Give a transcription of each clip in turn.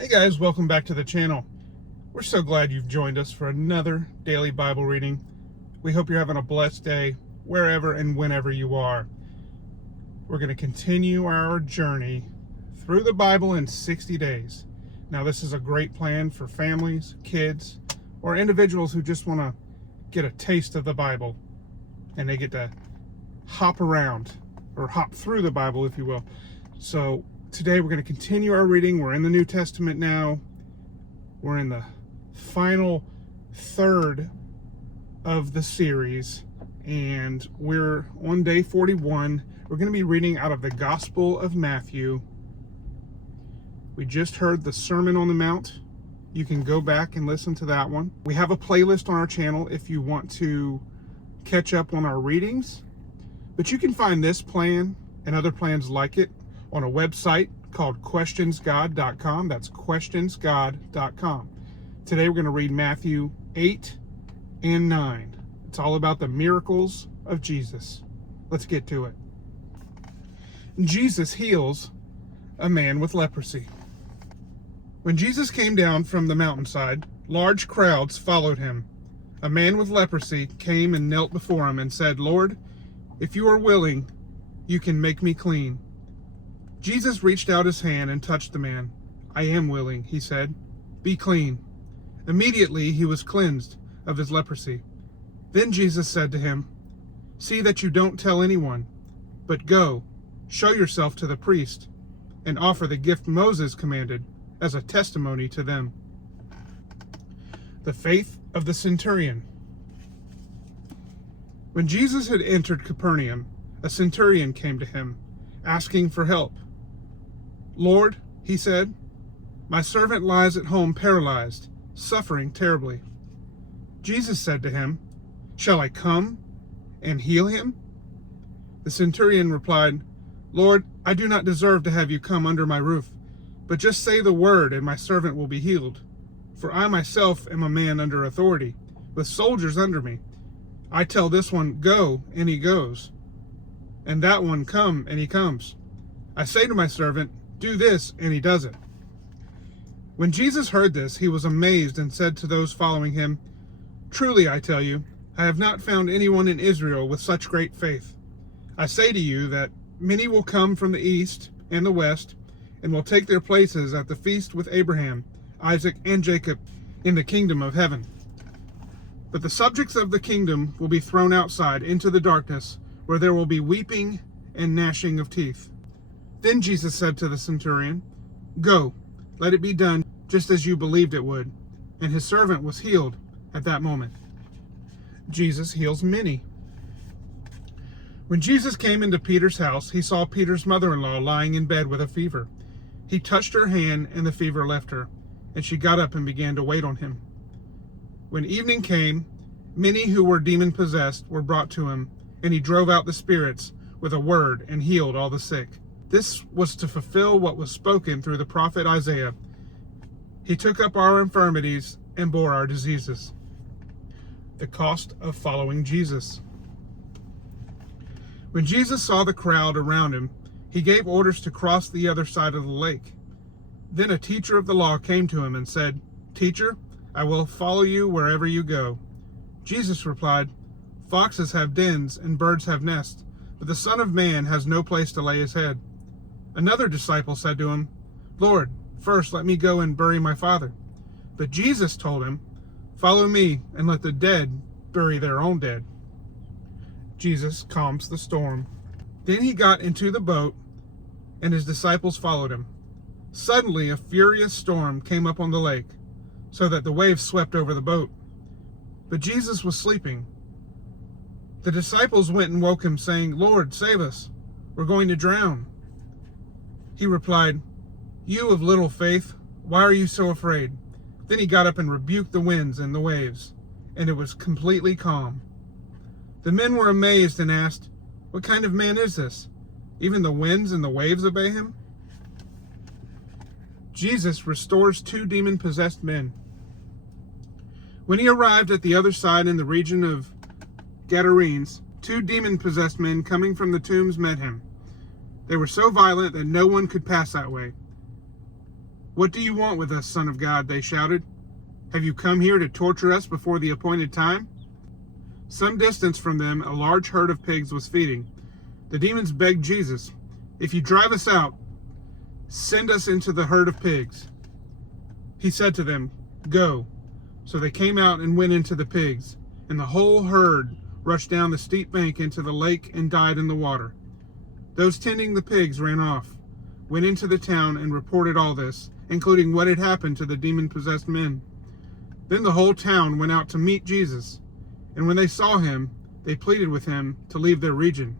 Hey guys, welcome back to the channel. We're so glad you've joined us for another daily Bible reading. We hope you're having a blessed day wherever and whenever you are. We're going to continue our journey through the Bible in 60 days. Now, this is a great plan for families, kids, or individuals who just want to get a taste of the Bible, and they get to hop around or hop through the Bible, if you will. So today we're going to continue our reading. We're in the New Testament now. We're in the final third of the series, and we're on day 41. We're going to be reading out of the Gospel of Matthew. We just heard the Sermon on the Mount. You can go back and listen to that one. We have a playlist on our channel if you want to catch up on our readings, but you can find this plan and other plans like it on a website called questionsgod.com. That's questionsgod.com. Today we're going to read Matthew 8 and 9. It's all about the miracles of Jesus. Let's get to it. Jesus heals a man with leprosy. When Jesus came down from the mountainside, large crowds followed him. A man with leprosy came and knelt before him and said, "Lord, if you are willing, you can make me clean." Jesus reached out his hand and touched the man. "I am willing," he said. "Be clean." Immediately he was cleansed of his leprosy. Then Jesus said to him, "See that you don't tell anyone, but go, show yourself to the priest, and offer the gift Moses commanded as a testimony to them." The faith of the centurion. When Jesus had entered Capernaum, a centurion came to him, asking for help. "Lord," he said, "my servant lies at home paralyzed, suffering terribly." Jesus said to him, "Shall I come and heal him?" The centurion replied, "Lord, I do not deserve to have you come under my roof, but just say the word and my servant will be healed. For I myself am a man under authority, with soldiers under me. I tell this one, 'Go,' and he goes, and that one, 'Come,' and he comes. I say to my servant, 'Do this,' and he does it." When Jesus heard this, he was amazed and said to those following him, "Truly, I tell you, I have not found anyone in Israel with such great faith. I say to you that many will come from the east and the west and will take their places at the feast with Abraham, Isaac, and Jacob in the kingdom of heaven. But the subjects of the kingdom will be thrown outside into the darkness, where there will be weeping and gnashing of teeth." Then Jesus said to the centurion, "Go, let it be done just as you believed it would." And his servant was healed at that moment. Jesus heals many. When Jesus came into Peter's house, he saw Peter's mother-in-law lying in bed with a fever. He touched her hand, and the fever left her, and she got up and began to wait on him. When evening came, many who were demon-possessed were brought to him, and he drove out the spirits with a word and healed all the sick. This was to fulfill what was spoken through the prophet Isaiah. He took up our infirmities and bore our diseases. The cost of following Jesus. When Jesus saw the crowd around him, he gave orders to cross the other side of the lake. Then a teacher of the law came to him and said, "Teacher, I will follow you wherever you go." Jesus replied, "Foxes have dens and birds have nests, but the Son of Man has no place to lay his head." Another disciple said to him, "Lord, first let me go and bury my father." But Jesus told him, "Follow me and let the dead bury their own dead." Jesus calms the storm. Then he got into the boat, and his disciples followed him. Suddenly a furious storm came up on the lake, so that the waves swept over the boat. But Jesus was sleeping. The disciples went and woke him, saying, "Lord, save us. We're going to drown." He replied, "You of little faith, why are you so afraid?" Then he got up and rebuked the winds and the waves, and it was completely calm. The men were amazed and asked, "What kind of man is this? Even the winds and the waves obey him?" Jesus restores 2 demon-possessed men. When he arrived at the other side in the region of Gadarenes, 2 demon-possessed men coming from the tombs met him. They were so violent that no one could pass that way. "What do you want with us, Son of God?" they shouted. "Have you come here to torture us before the appointed time?" Some distance from them, a large herd of pigs was feeding. The demons begged Jesus, "If you drive us out, send us into the herd of pigs." He said to them, "Go." So they came out and went into the pigs, and the whole herd rushed down the steep bank into the lake and died in the water. Those tending the pigs ran off, went into the town, and reported all this, including what had happened to the demon-possessed men. Then the whole town went out to meet Jesus, and when they saw him, they pleaded with him to leave their region.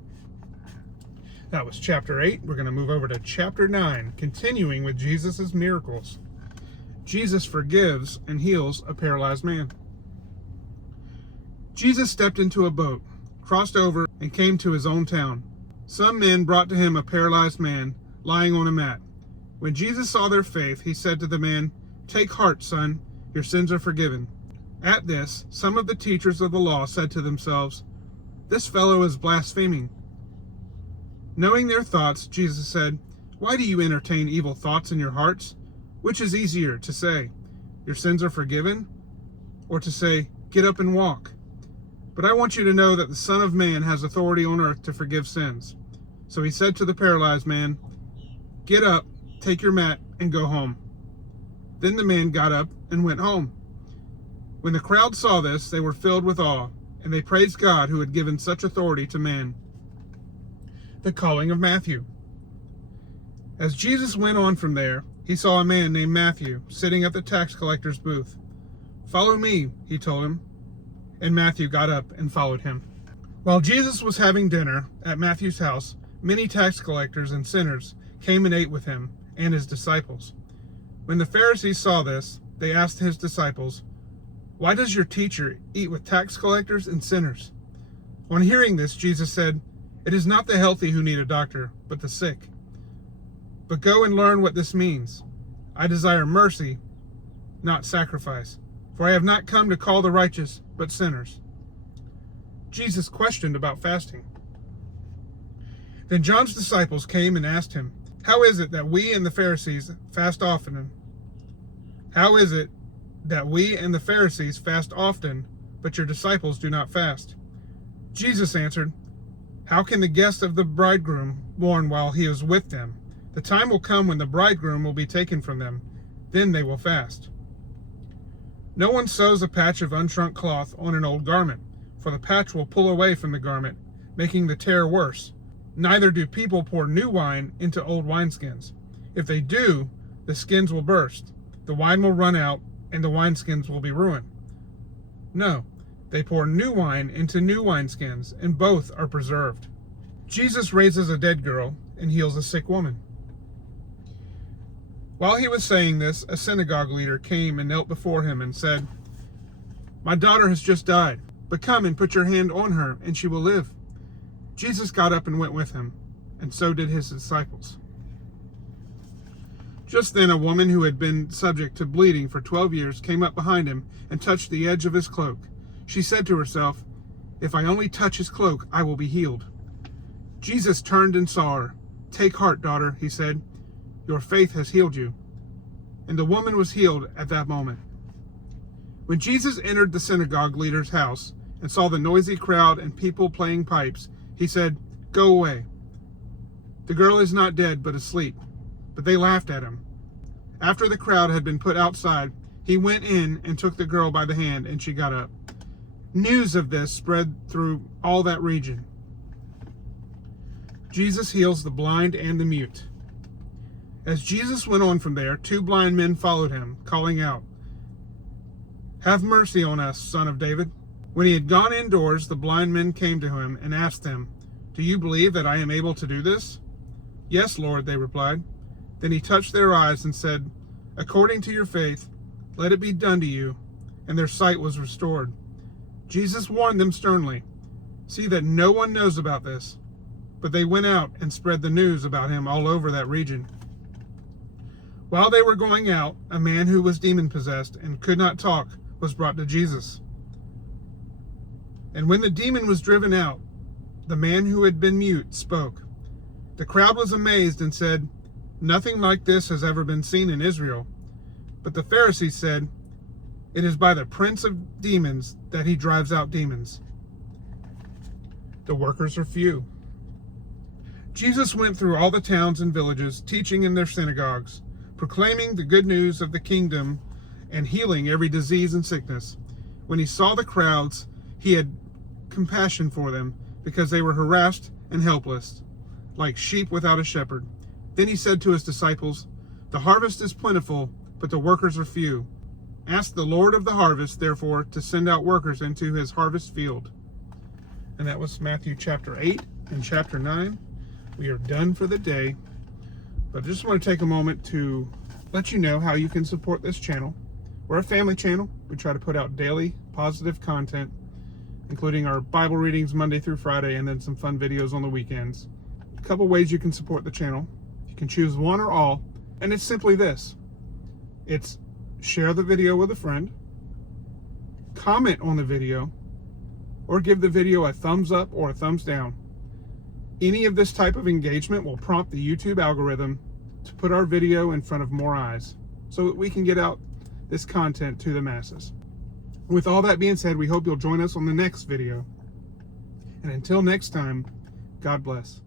That was chapter 8. We're going to move over to chapter 9, continuing with Jesus' miracles. Jesus forgives and heals a paralyzed man. Jesus stepped into a boat, crossed over, and came to his own town. Some men brought to him a paralyzed man lying on a mat. When Jesus saw their faith, he said to the man, "Take heart, son, your sins are forgiven." At this, some of the teachers of the law said to themselves, "This fellow is blaspheming." Knowing their thoughts, Jesus said, "Why do you entertain evil thoughts in your hearts? Which is easier, to say, 'Your sins are forgiven,' or to say, 'Get up and walk'? But I want you to know that the Son of Man has authority on earth to forgive sins." So he said to the paralyzed man, "Get up, take your mat, and go home." Then the man got up and went home. When the crowd saw this, they were filled with awe, and they praised God who had given such authority to man. The calling of Matthew. As Jesus went on from there, he saw a man named Matthew sitting at the tax collector's booth. "Follow me," he told him, and Matthew got up and followed him. While Jesus was having dinner at Matthew's house, many tax collectors and sinners came and ate with him and his disciples. When the Pharisees saw this, they asked his disciples, "Why does your teacher eat with tax collectors and sinners?" On hearing this, Jesus said, "It is not the healthy who need a doctor, but the sick. But go and learn what this means. I desire mercy, not sacrifice, for I have not come to call the righteous, but sinners." Jesus questioned about fasting. Then John's disciples came and asked him, "How is it that we and the Pharisees fast often? How is it that we and the Pharisees fast often, but your disciples do not fast?" Jesus answered, "How can the guests of the bridegroom mourn while he is with them? The time will come when the bridegroom will be taken from them. Then they will fast. No one sews a patch of unshrunk cloth on an old garment, for the patch will pull away from the garment, making the tear worse. Neither do people pour new wine into old wineskins. If they do, the skins will burst, the wine will run out, and the wineskins will be ruined. No, they pour new wine into new wineskins, and both are preserved." Jesus raises a dead girl and heals a sick woman. While he was saying this, a synagogue leader came and knelt before him and said, "My daughter has just died, but come and put your hand on her, and she will live." Jesus got up and went with him, and so did his disciples. Just then a woman who had been subject to bleeding for 12 years came up behind him and touched the edge of his cloak. She said to herself, "If I only touch his cloak, I will be healed." Jesus turned and saw her. "Take heart, daughter," he said. "Your faith has healed you." And the woman was healed at that moment. When Jesus entered the synagogue leader's house and saw the noisy crowd and people playing pipes, he said, "Go away. The girl is not dead, but asleep." But they laughed at him. After the crowd had been put outside, he went in and took the girl by the hand, and she got up. News of this spread through all that region. Jesus heals the blind and the mute. As Jesus went on from there, 2 blind men followed him, calling out, "Have mercy on us, Son of David." When he had gone indoors, the blind men came to him and asked him, "Do you believe that I am able to do this?" "Yes, Lord," they replied. Then he touched their eyes and said, "According to your faith, let it be done to you." And their sight was restored. Jesus warned them sternly, "See that no one knows about this." But they went out and spread the news about him all over that region. While they were going out, a man who was demon-possessed and could not talk was brought to Jesus. And when the demon was driven out, the man who had been mute spoke. The crowd was amazed and said, Nothing like this has ever been seen in Israel. But the Pharisees said, it is by the prince of demons that he drives out demons. The workers are few. Jesus went through all the towns and villages, teaching in their synagogues, proclaiming the good news of the kingdom and healing every disease and sickness. When he saw the crowds, he had compassion for them because they were harassed and helpless, like sheep without a shepherd. Then he said to his disciples, the harvest is plentiful, but the workers are few. Ask the Lord of the harvest, therefore, to send out workers into his harvest field. And that was Matthew chapter 8 and chapter 9. We are done for the day, but I just want to take a moment to let you know how you can support this channel. We're a family channel. We try to put out daily positive content, including our Bible readings Monday through Friday, and then some fun videos on the weekends. A couple ways you can support the channel. You can choose one or all, and it's simply this. It's share the video with a friend, comment on the video, or give the video a thumbs up or a thumbs down. Any of this type of engagement will prompt the YouTube algorithm to put our video in front of more eyes so that we can get out this content to the masses. With all that being said, we hope you'll join us on the next video. And until next time, God bless.